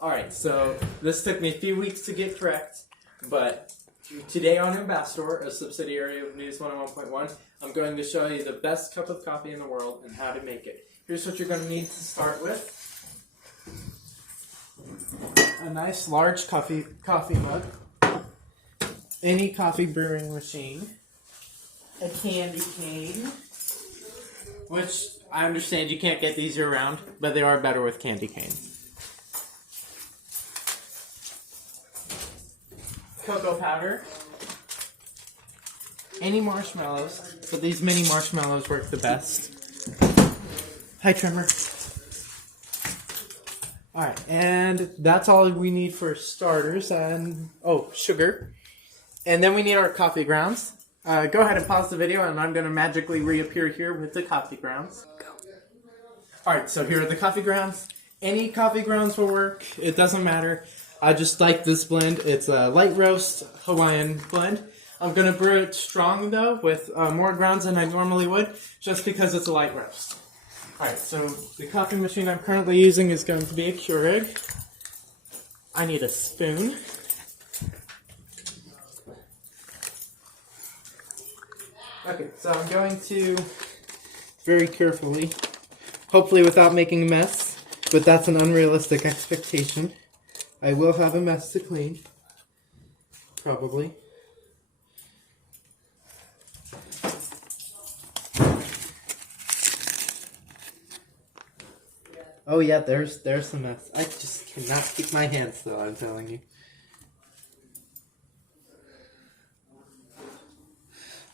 Alright, so this took me a few weeks to get correct, but today on Ambassador, a subsidiary of News 101.1, I'm going to show you the best cup of coffee in the world and how to make it. Here's what you're going to need to start with. A nice large coffee mug, any coffee brewing machine, a candy cane, which I understand you can't get these year round, but they are better with candy canes. Cocoa powder, any marshmallows, but these mini marshmallows work the best. Hi, Trimmer. Alright, and that's all we need for starters, and, sugar. And then we need our coffee grounds. Go ahead and pause the video, and I'm going to magically reappear here with the coffee grounds. Go. Alright, so here are the coffee grounds. Any coffee grounds will work, it doesn't matter. I just like this blend. It's a light roast Hawaiian blend. I'm going to brew it strong, though, with more grounds than I normally would, just because it's a light roast. Alright, so the coffee machine I'm currently using is going to be a Keurig. I need a spoon. Okay, so I'm going to, very carefully, hopefully without making a mess, but that's an unrealistic expectation. I will have a mess to clean, probably. Oh yeah, there's the mess. I just cannot keep my hands still, I'm telling you.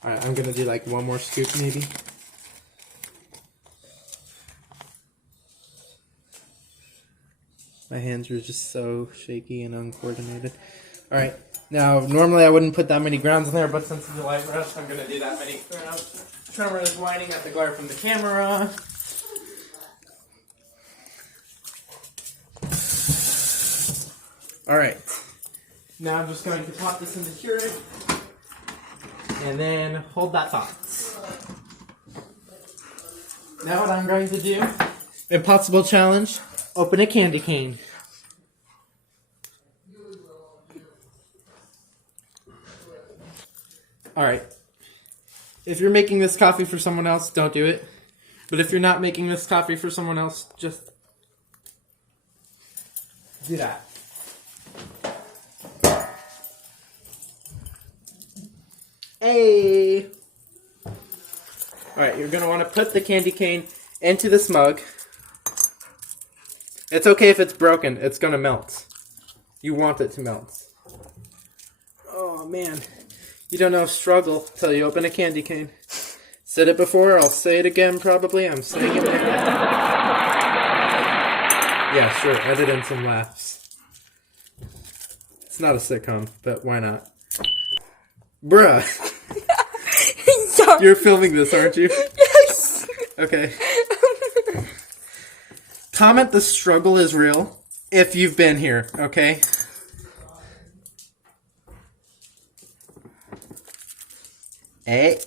Alright, I'm gonna do like one more scoop maybe. My hands are just so shaky and uncoordinated. Alright, now normally I wouldn't put that many grounds in there, but since it's a light roast, I'm gonna do that many grounds. Trevor is whining at the glare from the camera. Alright, now I'm just going to pop this in the Keurig, and then hold that thought. Now what I'm going to do, impossible challenge, open a candy cane. Alright, if you're making this coffee for someone else, don't do it. But if you're not making this coffee for someone else, just do that. Hey! Alright, you're going to want to put the candy cane into this mug. It's okay if it's broken, it's going to melt. You want it to melt. Oh man, you don't know struggle till you open a candy cane. Said it before, I'll say it again probably, I'm saying it again. Yeah, sure, edit in some laughs. It's not a sitcom, but why not? Bruh! You're filming this, aren't you? Yes! Okay. Comment the struggle is real if you've been here, okay? Hey.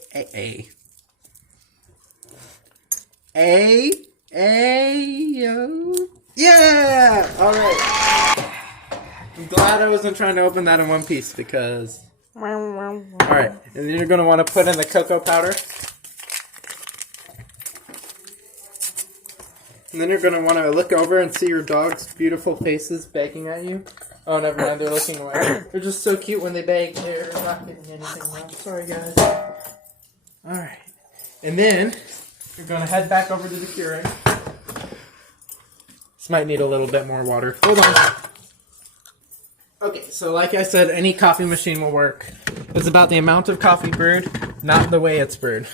Yo. Yeah! Alright. I'm glad I wasn't trying to open that in one piece because... Alright, and then you're going to want to put in the cocoa powder. And then you're going to want to look over and see your dog's beautiful faces begging at you. Oh, never mind, they're looking away. They're just so cute when they beg. They're not getting anything wrong. Sorry, guys. Alright. And then, you're going to head back over to the Keurig. This might need a little bit more water. Hold on. Okay, so like I said, any coffee machine will work. It's about the amount of coffee brewed, not the way it's brewed.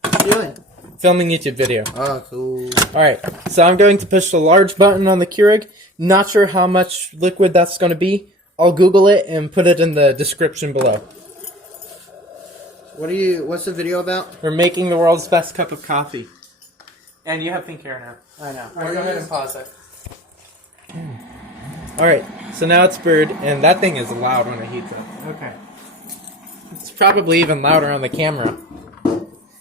What are you doing? Filming YouTube video. Oh, cool. Alright, so I'm going to push the large button on the Keurig. Not sure how much liquid that's going to be. I'll Google it and put it in the description below. What's the video about? We're making the world's best cup of coffee. And you have pink hair now. I know. Alright, go ahead and pause it. Alright, so now it's brewed, and that thing is loud when it heats up. Okay. It's probably even louder on the camera.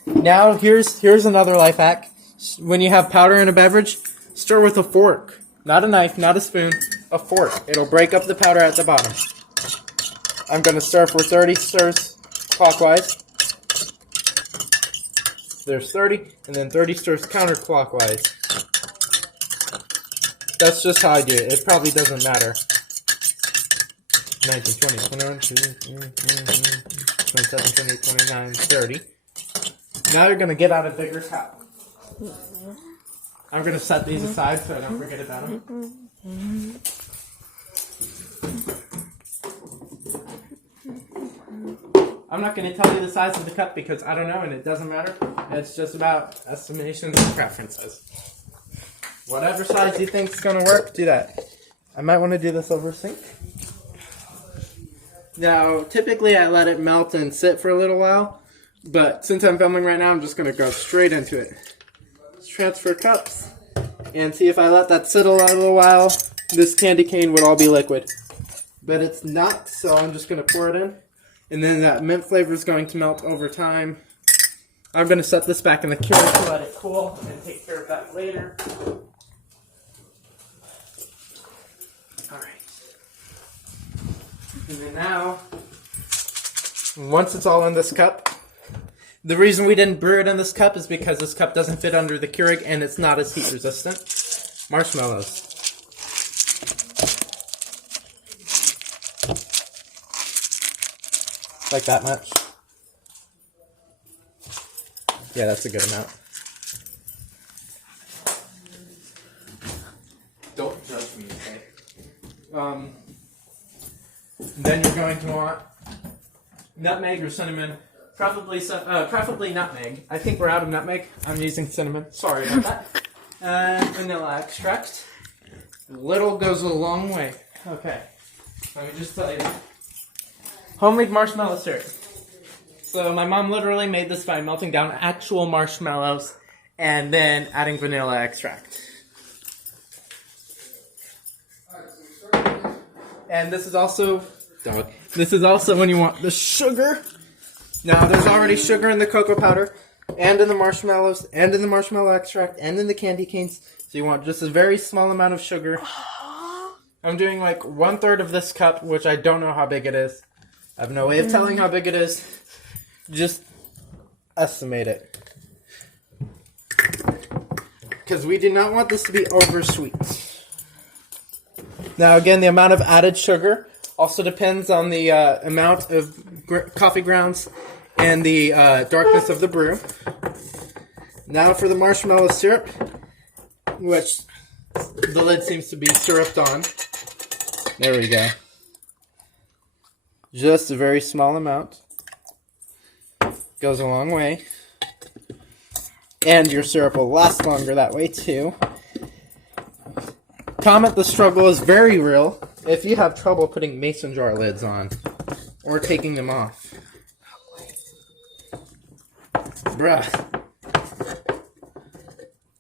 Now, here's another life hack. When you have powder in a beverage, stir with a fork. Not a knife, not a spoon, a fork. It'll break up the powder at the bottom. I'm going to stir for 30 stirs clockwise. There's 30, and then 30 stirs counterclockwise. That's just how I do it. It probably doesn't matter. 19, 20, 21, 27, 28, 29, 30. Now you're going to get out a bigger cup. I'm going to set these aside so I don't forget about them. I'm not going to tell you the size of the cup because I don't know and it doesn't matter. It's just about estimations and preferences. Whatever size you think is going to work, do that. I might want to do this over sink. Now, typically I let it melt and sit for a little while, but since I'm filming right now, I'm just going to go straight into it. Let's transfer cups and see if I let that sit a little while, this candy cane would all be liquid. But it's not, so I'm just going to pour it in. And then that mint flavor is going to melt over time. I'm going to set this back in the Keurig to let it cool and take care of that later. Alright. And then now, once it's all in this cup, the reason we didn't brew it in this cup is because this cup doesn't fit under the Keurig and it's not as heat resistant. Marshmallows. Like that much. Yeah, that's a good amount. Don't judge me, okay? Then you're going to want nutmeg or cinnamon. Preferably nutmeg. I think we're out of nutmeg. I'm using cinnamon. Sorry about that. Vanilla extract. Little goes a long way. Okay. Let me just tell you. Homemade marshmallow syrup. So my mom literally made this by melting down actual marshmallows and then adding vanilla extract. And this is also when you want the sugar. Now there's already sugar in the cocoa powder and in the marshmallows and in the marshmallow extract and in the candy canes. So you want just a very small amount of sugar. I'm doing like 1/3 of this cup, which I don't know how big it is. I have no way of telling how big it is. Just estimate it. Because we do not want this to be over sweet. Now again, the amount of added sugar also depends on the amount of coffee grounds and the darkness of the brew. Now for the marshmallow syrup, which the lid seems to be syruped on. There we go. Just a very small amount. Goes a long way. And your syrup will last longer that way too. Comment the struggle is very real if you have trouble putting mason jar lids on or taking them off. Bruh.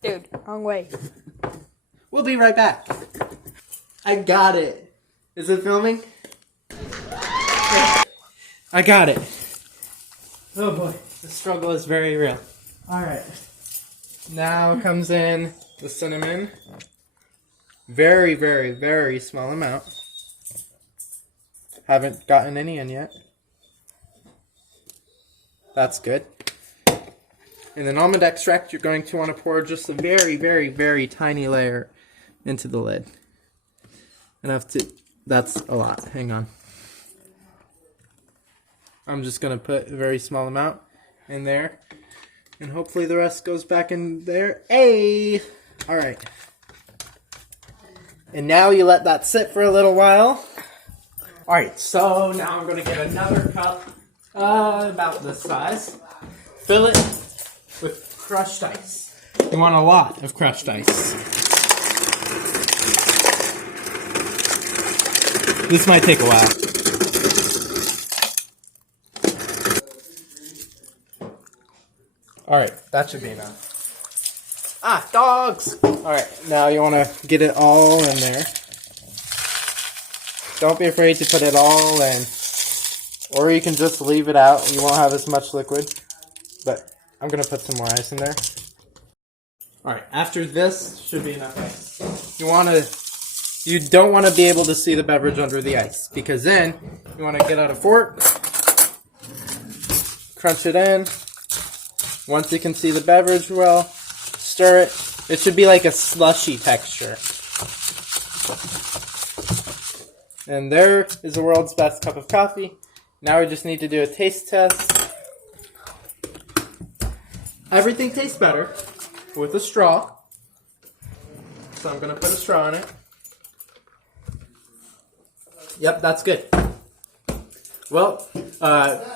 Dude, wrong way. We'll be right back. I got it. Is it filming? I got it. Oh boy, the struggle is very real. Alright. Now comes in the cinnamon. Very, very, very small amount. Haven't gotten any in yet. That's good. And then almond extract, you're going to want to pour just a very, very, very tiny layer into the lid. Enough to... That's a lot. Hang on. I'm just going to put a very small amount in there. And hopefully the rest goes back in there. Hey! Alright. And now you let that sit for a little while. Alright, so now I'm going to get another cup about this size. Fill it with crushed ice. You want a lot of crushed ice. This might take a while. Alright, that should be enough. Ah, dogs! Alright, now you want to get it all in there. Don't be afraid to put it all in. Or you can just leave it out. You won't have as much liquid. But I'm going to put some more ice in there. Alright, after this, should be enough ice. You want to you don't want to be able to see the beverage under the ice, because then you want to get out a fork, crunch it in. Once you can see the beverage well, stir it. It should be like a slushy texture. And there is the world's best cup of coffee. Now we just need to do a taste test. Everything tastes better with a straw. So I'm going to put a straw in it. Yep, that's good. Well,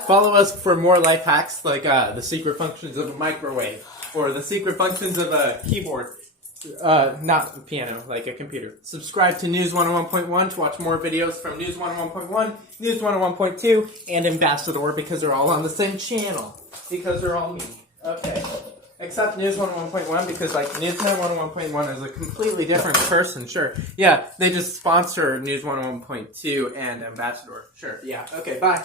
follow us for more life hacks like the secret functions of a microwave or the secret functions of a keyboard. Not a piano, like a computer. Subscribe to News 101.1 to watch more videos from News 101.1, News 101.2, and Ambassador, because they're all on the same channel. Because they're all me. Okay. Except News 101.1, because like Newsnet 101.1 is a completely different person, sure. Yeah, they just sponsor News 101.2 and Ambassador. Sure, yeah. Okay, bye.